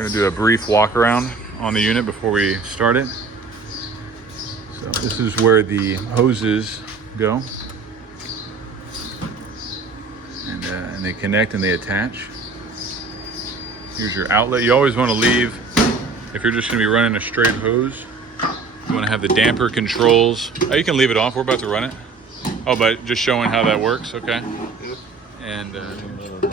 We're gonna do a brief walk around on the unit before we start it. So this is where the hoses go. And they connect and they attach. Here's your outlet. You always wanna leave, if you're just gonna be running a straight hose, you wanna have the damper controls. Oh, you can leave it off, we're about to run it. Oh, but just showing how that works, okay? And okay.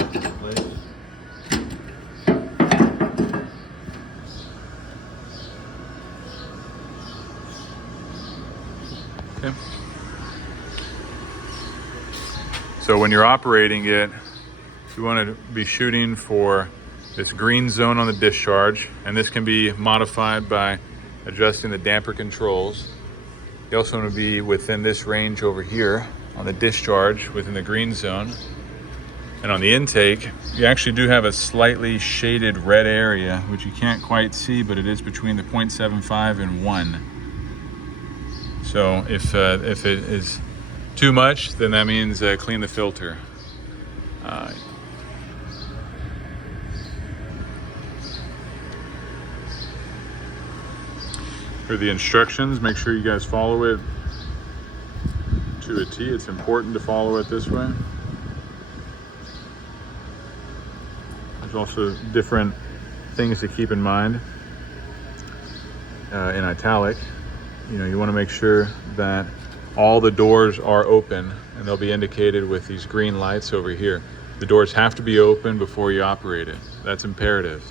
So when you're operating it, you want to be shooting for this green zone on the discharge, and this can be modified by adjusting the damper controls. You also want to be within this range over here on the discharge within the green zone. And on the intake, you actually do have a slightly shaded red area, which you can't quite see, but it is between the 0.75 and 1. So if it is too much, then that means clean the filter. Here are the instructions. Make sure you guys follow it to a T. It's important to follow it this way. There's also different things to keep in mind in italic. You know, you want to make sure that all the doors are open, and they'll be indicated with these green lights over here. The doors have to be open before you operate it. That's imperative.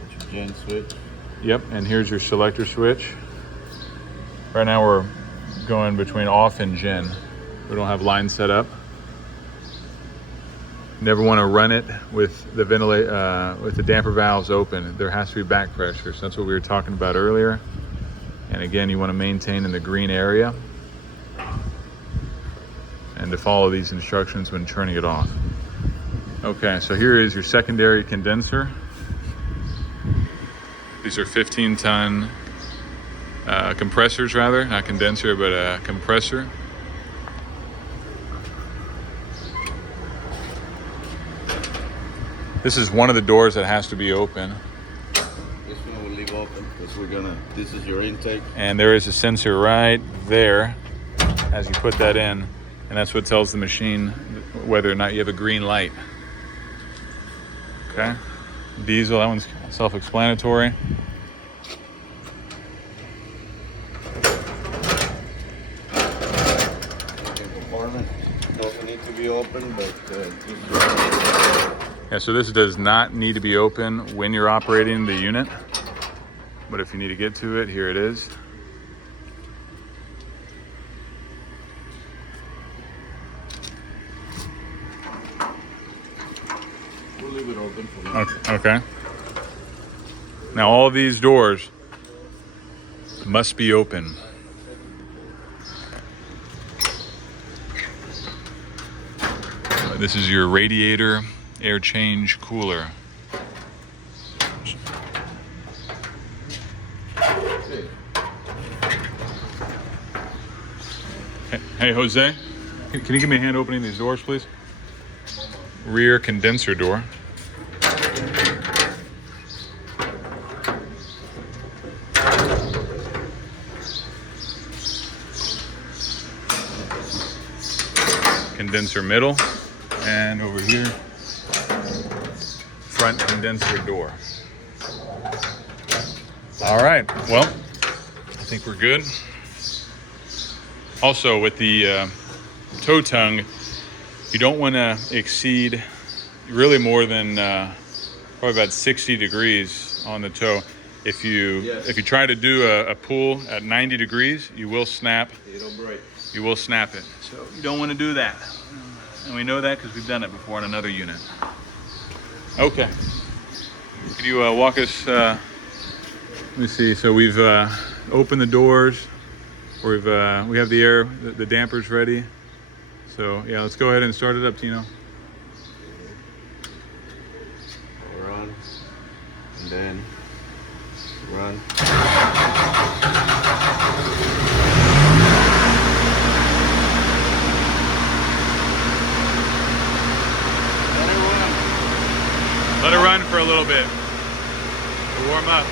That's your gen switch. Yep, and here's your selector switch. Right now we're going between off and gen. We don't have line set up. Never want to run it with the with the damper valves open. There has to be back pressure. So that's what we were talking about earlier. And again, you want to maintain in the green area and to follow these instructions when turning it off. Okay, so here is your secondary condenser. These are 15-ton compressors, rather, not condenser, but a compressor. This is one of the doors that has to be open. This one will leave open because this is your intake. And there is a sensor right there as you put that in, and that's what tells the machine whether or not you have a green light. Okay, diesel, that one's self-explanatory. Compartment doesn't need to be open, but yeah, so this does not need to be open when you're operating the unit, but if you need to get to it, here it is. we'll leave it open for now. Okay. Now all of these doors must be open. This is your radiator air change cooler. Hey Jose, can you give me a hand opening these doors, please? Rear condenser door. Condenser middle, and over here, front condenser door. All right, well, I think we're good. Also, with the toe tongue, you don't want to exceed really more than probably about 60 degrees on the toe. If you try to do a pull at 90 degrees, you will snap. It'll break. You will snap it. So you don't want to do that. And we know that because we've done it before on another unit. Okay. Could you walk us, let me see. So we've opened the doors. We have the air, the dampers ready. So yeah, let's go ahead and start it up, Tino. Run. And then run. Let it run for a little bit. to warm up.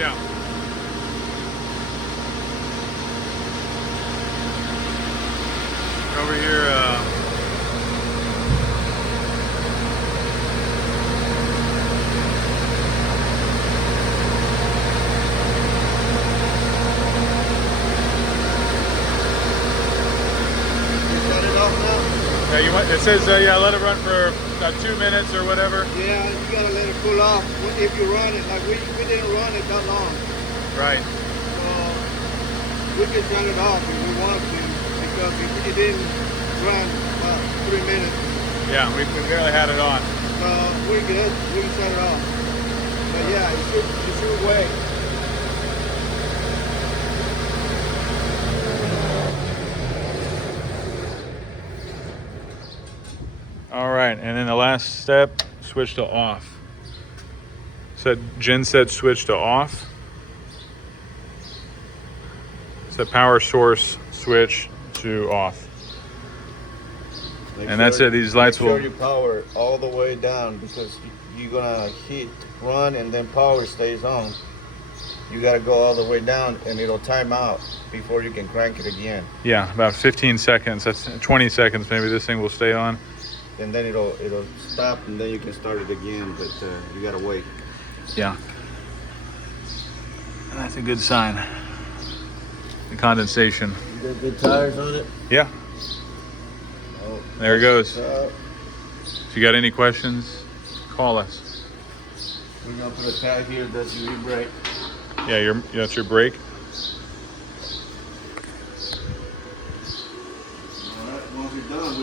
Yeah. Over here, Shut it off now? yeah, it says, yeah, let it run for about 2 minutes or whatever. Yeah, you gotta let it cool off. If you run it, like we didn't run it that long. Right. So we can shut it off if we want to, because it didn't run about 3 minutes. Yeah, we barely had it on. So we're good. We can shut it off. But yeah, it should wait. All right, and then the last step, switch to off. Jen said switch to off. Set power source switch to off. And that's it. These lights will. Make sure you power all the way down, because you're gonna hit run and then power stays on. You gotta go all the way down and it'll time out before you can crank it again. Yeah, about 15 seconds. That's 20 seconds. Maybe this thing will stay on. And then it'll stop and then you can start it again, but you gotta wait. Yeah. And that's a good sign. The condensation. You got good tires on it? Yeah. Oh, There it goes. so If you got any questions, call us. we're gonna put a tag here that's your brake. Yeah, that's your brake. All right, once you're done,